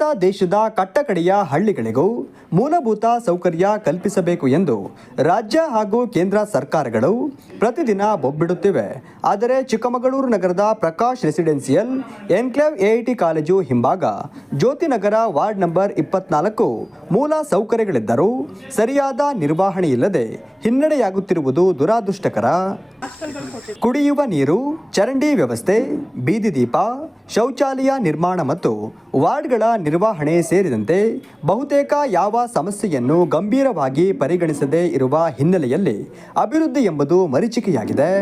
ಭಾರತ ದೇಶದ ಕಟ್ಟಕಡೆಯ ಹಳ್ಳಿಗಳಿಗೂ ಮೂಲಭೂತ ಸೌಕರ್ಯ ಕಲ್ಪಿಸಬೇಕು ಎಂದು ರಾಜ್ಯ ಹಾಗೂ ಕೇಂದ್ರ ಸರ್ಕಾರಗಳು ಪ್ರತಿದಿನ ಬೊಬ್ಬಿಡುತ್ತಿವೆ. ಆದರೆ ಚಿಕ್ಕಮಗಳೂರು ನಗರದ Prakash residential enclave AIT college ಹಿಂಭಾಗ ಜ್ಯೋತಿನಗರ ವಾರ್ಡ್ ನಂಬರ್ ಇಪ್ಪತ್ನಾಲ್ಕು ಮೂಲ ಸೌಕರ್ಯಗಳಿದ್ದರೂ ಸರಿಯಾದ ನಿರ್ವಹಣೆ ಇಲ್ಲದೆ ಹಿನ್ನಡೆಯಾಗುತ್ತಿರುವುದು ದುರಾದೃಷ್ಟಕರ. ಕುಡಿಯುವ ನೀರು, ಚರಂಡಿ ವ್ಯವಸ್ಥೆ, ಬೀದಿ ದೀಪ, ಶೌಚಾಲಯ ನಿರ್ಮಾಣ ಮತ್ತು ವಾರ್ಡ್ಗಳ ನಿರ್ವಹಣೆ ಸೇರಿದಂತೆ ಬಹುತೇಕ ಯಾವ ಸಮಸ್ಯೆಯನ್ನು ಗಂಭೀರವಾಗಿ ಪರಿಗಣಿಸದೇ ಇರುವ ಹಿನ್ನೆಲೆಯಲ್ಲಿ ಅಭಿವೃದ್ಧಿ ಎಂಬುದು ಮರೀಚಿಕೆಯಾಗಿದೆ.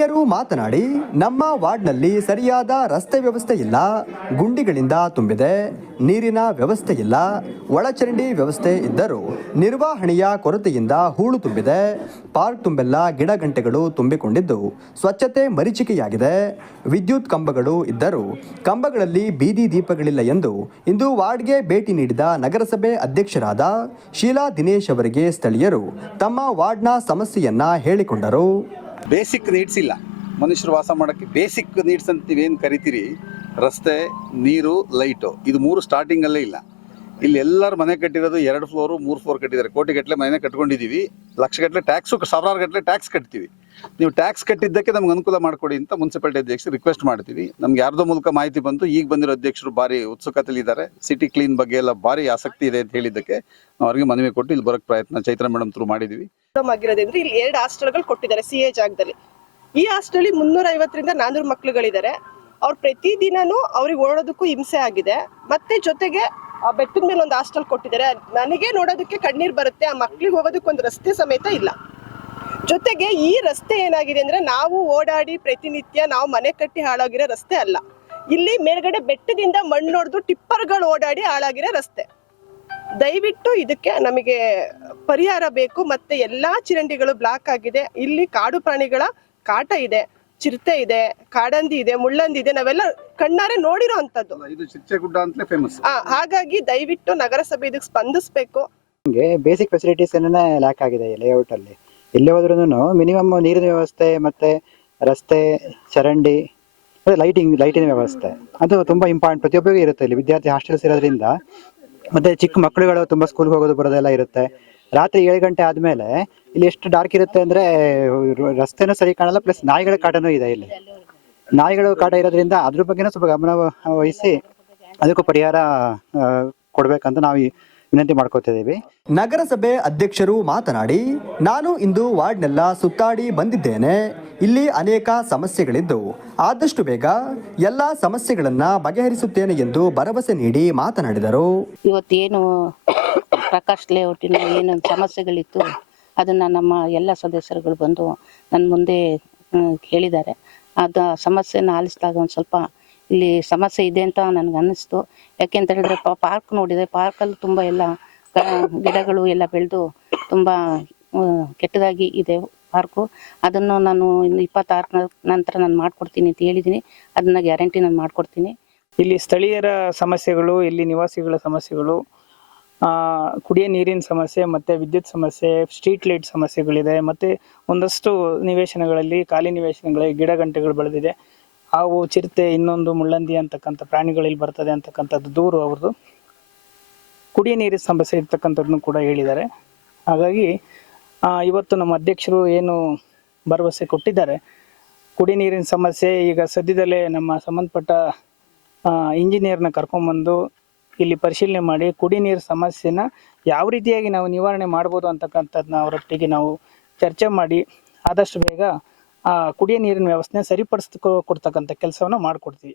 ಸ್ಥಳೀಯರು ಮಾತನಾಡಿ, ನಮ್ಮ ವಾರ್ಡ್ನಲ್ಲಿ ಸರಿಯಾದ ರಸ್ತೆ ವ್ಯವಸ್ಥೆ ಇಲ್ಲ, ಗುಂಡಿಗಳಿಂದ ತುಂಬಿದೆ, ನೀರಿನ ವ್ಯವಸ್ಥೆ ಇಲ್ಲ, ಒಳಚರಂಡಿ ವ್ಯವಸ್ಥೆ ಇದ್ದರೂ ನಿರ್ವಹಣೆಯ ಕೊರತೆಯಿಂದ ಹೂಳು ತುಂಬಿದೆ, ಪಾರ್ಕ್ ತುಂಬೆಲ್ಲ ಗಿಡ ಗಂಟೆಗಳು ತುಂಬಿಕೊಂಡಿದ್ದು ಸ್ವಚ್ಛತೆ ಮರೀಚಿಕೆಯಾಗಿದೆ, ವಿದ್ಯುತ್ ಕಂಬಗಳು ಇದ್ದರೂ ಕಂಬಗಳಲ್ಲಿ ಬೀದಿ ದೀಪಗಳಿಲ್ಲ ಎಂದು ಇಂದು ವಾರ್ಡ್ಗೆ ಭೇಟಿ ನೀಡಿದ ನಗರಸಭೆ ಅಧ್ಯಕ್ಷರಾದ ಶೀಲಾ ದಿನೇಶ್ ಅವರಿಗೆ ಸ್ಥಳೀಯರು ತಮ್ಮ ವಾರ್ಡ್ನ ಸಮಸ್ಯೆಯನ್ನ ಹೇಳಿಕೊಂಡರು. ಬೇಸಿಕ್ ನೀಡ್ಸ್ ಇಲ್ಲ. ಮನುಷ್ಯರು ವಾಸ ಮಾಡೋಕ್ಕೆ ಬೇಸಿಕ್ ನೀಡ್ಸ್ ಅಂತ ನೀವೇನು ಕರಿತೀರಿ? ರಸ್ತೆ, ನೀರು ಲೈಟು ಇದು ಮೂರು ಸ್ಟಾರ್ಟಿಂಗಲ್ಲೇ ಇಲ್ಲ. ಇಲ್ಲಿ ಎಲ್ಲರ ಮನೆ ಕಟ್ಟಿರೋದು ಎರಡು ಫ್ಲೋರು ಮೂರು ಫ್ಲೋರ್ ಕಟ್ಟಿದ್ದಾರೆ. ಕೋಟಿ ಗಟ್ಟಲೆ ಮನೆ ಕಟ್ಕೊಂಡಿದ್ದೀವಿ ಲಕ್ಷಗಟ್ಟಲೆ ಟ್ಯಾಕ್ಸು ಸಾವಿರಾರು ಗಟ್ಟಲೆ ಟ್ಯಾಕ್ಸ್ ಕಟ್ತೀವಿ. ನೀವು ಟ್ಯಾಕ್ಸ್ ಕಟ್ಟಿದ್ದಕ್ಕೆ ನಮ್ಗೆ ಅನುಕೂಲ ಮಾಡಿಕೊಡಿ ಅಂತ ಮುನ್ಸಿಪಾಲಿಟಿ ಅಧ್ಯಕ್ಷರು ರಿಕ್ವೆಸ್ಟ್ ಮಾಡ್ತೀವಿ. ನಮ್ಗೆ ಯಾರ್ದೋ ಮೂಲಕ ಮಾಹಿತಿ ಬಂತು. ಈಗ ಬಂದಿರೋ ಅಧ್ಯಕ್ಷರು ಭಾರಿ ಉತ್ಸುಕತೆಯಲ್ಲಿದ್ದಾರೆ. ಸಿಟಿ ಕ್ಲೀನ್ ಬಗ್ಗೆ ಎಲ್ಲ ಭಾರಿ ಆಸಕ್ತಿ ಇದೆ ಅಂತ ಹೇಳಿದ್ದಕ್ಕೆ ನಾವು ಅವ್ರಿಗೆ ಮನವಿ ಕೊಟ್ಟು ಇಲ್ಲಿ ಬರೋಕ್ಕೆ ಪ್ರಯತ್ನ ಚೈತ್ರ ಮೇಡಮ್ ಥ್ರೂ ಮಾಡಿದ್ದೀವಿ ಪ್ರಾಬ್ಲಮ್ ಆಗಿರೋದ್ರಿಂದ ಇಲ್ಲಿ ಎರಡು ಹಾಸ್ಟೆಲ್ಗಳು ಕೊಟ್ಟಿದ್ದಾರೆ ಸಿ ಎ ಜಾಗದಲ್ಲಿ. ಈ ಹಾಸ್ಟೆಲ್ ಮುನ್ನೂರ ಐವತ್ತರಿಂದ ನಾನೂರು ಮಕ್ಳುಗಳಿದ್ದಾರೆ. ಅವ್ರು ಪ್ರತಿದಿನನೂ ಅವ್ರಿಗೆ ಓಡೋದಕ್ಕೂ ಹಿಂಸೆ ಆಗಿದೆ. ಮತ್ತೆ ಜೊತೆಗೆ ಬೆಟ್ಟದ ಮೇಲೆ ಒಂದು ಹಾಸ್ಟೆಲ್ ಕೊಟ್ಟಿದ್ದಾರೆ. ನನಗೆ ನೋಡೋದಕ್ಕೆ ಕಣ್ಣೀರು ಬರುತ್ತೆ, ಆ ಮಕ್ಳಿಗೆ ಹೋಗೋದಕ್ಕೆ ಒಂದು ರಸ್ತೆ ಸಮೇತ ಇಲ್ಲ. ಜೊತೆಗೆ ಈ ರಸ್ತೆ ಏನಾಗಿದೆ ಅಂದ್ರೆ ನಾವು ಓಡಾಡಿ ಪ್ರತಿನಿತ್ಯ ನಾವು ಮನೆ ಕಟ್ಟಿ ಹಾಳಾಗಿರೋ ರಸ್ತೆ ಅಲ್ಲ. ಇಲ್ಲಿ ಮೇಲ್ಗಡೆ ಬೆಟ್ಟದಿಂದ ಮಣ್ಣು ಹೊಡೆದು ಟಿಪ್ಪರ್ಗಳು ಓಡಾಡಿ ಹಾಳಾಗಿರೋ ರಸ್ತೆ. ದಯವಿಟ್ಟು ಇದಕ್ಕೆ ನಮಗೆ ಪರಿಹಾರ ಬೇಕು. ಮತ್ತೆ ಎಲ್ಲಾ ಚಿರಂಡಿಗಳು ಬ್ಲಾಕ್ ಆಗಿದೆ. ಇಲ್ಲಿ ಕಾಡು ಪ್ರಾಣಿಗಳ ಕಾಟ ಇದೆ. ಚಿರತೆ ಇದೆ ಕಾಡಂದಿ ಇದೆ ಮುಳ್ಳಂದಿ ಇದೆ ನಾವೆಲ್ಲ ಕಣ್ಣಾರೆ ನೋಡಿರೋ ಅಂತದ್ದು ಅಲ್ಲ, ಇದು ಅಂತಲೇ ಫೇಮಸ್ ಹಾಗಾಗಿ ದಯವಿಟ್ಟು ನಗರಸಭೆ ಇದಕ್ಕೆ ಸ್ಪಂದಿಸ್ಬೇಕು. ನಮಗೆ ಬೇಸಿಕ್ ಫೆಸಿಲಿಟೀಸ್ ಏನೇ ಲ್ಯಾಕ್ ಆಗಿದೆ ಲೇಔಟ್ ಅಲ್ಲಿ? ಎಲ್ಲೇ ಹೋದ್ರೂ ಮಿನಿಮಮ್ ನೀರಿನ ವ್ಯವಸ್ಥೆ ಮತ್ತೆ ರಸ್ತೆ ಚರಂಡಿ ಮತ್ತೆ ಲೈಟಿಂಗ್ ಲೈಟಿನ ವ್ಯವಸ್ಥೆ. ಅದು ತುಂಬಾ ಇಂಪಾರ್ಟೆಂಟ್ ಪ್ರತಿಯೊಬ್ಬರಿಗೂ ಇರುತ್ತೆ ಇಲ್ಲಿ. ವಿದ್ಯಾರ್ಥಿ ಹಾಸ್ಟೆಲ್ಸ್ ಇರೋದ್ರಿಂದ. ಮತ್ತೆ ಚಿಕ್ಕ ಮಕ್ಕಳುಗಳು ತುಂಬಾ ಸ್ಕೂಲ್ಗೆ ಹೋಗೋದು ಬರೋದೆಲ್ಲ ಇರುತ್ತೆ. ರಾತ್ರಿ ಏಳು ಗಂಟೆ ಆದ್ಮೇಲೆ ಇಲ್ಲಿ ಎಷ್ಟು ಡಾರ್ಕ್ ಇರುತ್ತೆ ಅಂದ್ರೆ ರಸ್ತೆನೂ ಸರಿ ಕಾಣಲ್ಲ ಪ್ಲಸ್ ನಾಯಿಗಳ ಕಾಟನೂ ಇದೆ ಇಲ್ಲಿ. ನಾಯಿಗಳು ಕಾಟ ಇರೋದ್ರಿಂದ ಅದ್ರ ಬಗ್ಗೆನೂ ಸ್ವಲ್ಪ ಗಮನ ವಹಿಸಿ ಅದಕ್ಕೂ ಪರಿಹಾರ ಕೊಡ್ಬೇಕಂತ ನಾವು ಈ ವಿನಂತಿ ಮಾಡ್ಕೋತಿದ್ದೀವಿ ನಗರಸಭೆ ಅಧ್ಯಕ್ಷರು ಮಾತನಾಡಿ ನಾನು ಇಂದು ವಾರ್ಡ್ನೆಲ್ಲ ಸುತ್ತಾಡಿ ಬಂದಿದ್ದೇನೆ. ಇಲ್ಲಿ ಅನೇಕ ಸಮಸ್ಯೆಗಳಿದ್ದು ಆದಷ್ಟು ಬೇಗ ಎಲ್ಲ ಸಮಸ್ಯೆಗಳನ್ನ ಬಗೆಹರಿಸುತ್ತೇನೆ ಎಂದು ಭರವಸೆ ನೀಡಿ ಮಾತನಾಡಿದರು. ಇವತ್ತೇನು ಪ್ರಕಾಶ್ ಲೇಔಟಿನ ಏನು ಸಮಸ್ಯೆಗಳಿತ್ತು, ಅದನ್ನು ನಮ್ಮ ಎಲ್ಲ ಸದಸ್ಯರುಗಳು ಬಂದು ನನ್ನ ಮುಂದೆ ಕೇಳಿದ್ದಾರೆ. ಅದು ಸಮಸ್ಯೆನ ಆಲಿಸಿದಾಗ ಒಂದು ಸ್ವಲ್ಪ ಇಲ್ಲಿ ಸಮಸ್ಯೆ ಇದೆ ಅಂತ ನನಗೆ ಅನ್ನಿಸ್ತು. ಯಾಕೆಂತ ಹೇಳಿದ್ರೆ ಪಾರ್ಕ್ ನೋಡಿದೆ. ಪಾರ್ಕಲ್ಲಿ ತುಂಬ ಎಲ್ಲ ಗಿಡಗಳು ಎಲ್ಲ ಬೆಳೆದು ತುಂಬ ಕೆಟ್ಟದಾಗಿ ಇದೆ ಪಾರ್ಕು ಅದನ್ನು ನಾನು ಇನ್ನು ಇಪ್ಪತ್ತಾರು ನಂತರ ನಾನು ಮಾಡಿಕೊಡ್ತೀನಿ ಅಂತ ಹೇಳಿದ್ದೀನಿ ಅದನ್ನ ಗ್ಯಾರಂಟಿ ನಾನು ಮಾಡಿಕೊಡ್ತೀನಿ. ಇಲ್ಲಿ ಸ್ಥಳೀಯರ ಸಮಸ್ಯೆಗಳು, ಇಲ್ಲಿ ನಿವಾಸಿಗಳ ಸಮಸ್ಯೆಗಳು ಕುಡಿಯೋ ನೀರಿನ ಸಮಸ್ಯೆ, ಮತ್ತು ವಿದ್ಯುತ್ ಸಮಸ್ಯೆ ಸ್ಟ್ರೀಟ್ ಲೈಟ್ ಸಮಸ್ಯೆಗಳಿದೆ, ಮತ್ತು ಒಂದಷ್ಟು ನಿವೇಶನಗಳಲ್ಲಿ, ಖಾಲಿ ನಿವೇಶನಗಳಲ್ಲಿ ಗಿಡ ಗಂಟೆಗಳು ಬೆಳೆದಿದೆ. ಹಾವು, ಚಿರತೆ, ಇನ್ನೊಂದು ಮುಳ್ಳಂದಿ ಅಂತಕ್ಕಂಥ ಪ್ರಾಣಿಗಳಲ್ಲಿ ಬರ್ತದೆ ಅಂತಕ್ಕಂಥದ್ದು ದೂರು ಅವ್ರದ್ದು. ಕುಡಿಯ ನೀರಿನ ಸಮಸ್ಯೆ ಇರ್ತಕ್ಕಂಥದ್ದನ್ನು ಕೂಡ ಹೇಳಿದ್ದಾರೆ. ಹಾಗಾಗಿ ಇವತ್ತು ನಮ್ಮ ಅಧ್ಯಕ್ಷರು ಏನು ಭರವಸೆ ಕೊಟ್ಟಿದ್ದಾರೆ? ಕುಡಿ ನೀರಿನ ಸಮಸ್ಯೆ ಈಗ ಸದ್ಯದಲ್ಲೇ ನಮ್ಮ ಸಂಬಂಧಪಟ್ಟ ಇಂಜಿನಿಯರ್ನ ಕರ್ಕೊಂಬಂದು ಇಲ್ಲಿ ಪರಿಶೀಲನೆ ಮಾಡಿ ಕುಡಿ ನೀರು ಸಮಸ್ಯೆನ ಯಾವ ರೀತಿಯಾಗಿ ನಾವು ನಿವಾರಣೆ ಮಾಡ್ಬೋದು ಅಂತಕ್ಕಂಥದ್ದನ್ನ ಅವರೊಟ್ಟಿಗೆ ನಾವು ಚರ್ಚೆ ಮಾಡಿ ಆದಷ್ಟು ಬೇಗ ಆ ಕುಡಿಯೋ ನೀರಿನ ವ್ಯವಸ್ಥೆನ ಸರಿಪಡಿಸ್ಕೊ ಕೊಡ್ತಕ್ಕಂಥ ಕೆಲಸವನ್ನು ಮಾಡಿಕೊಡ್ತೀವಿ.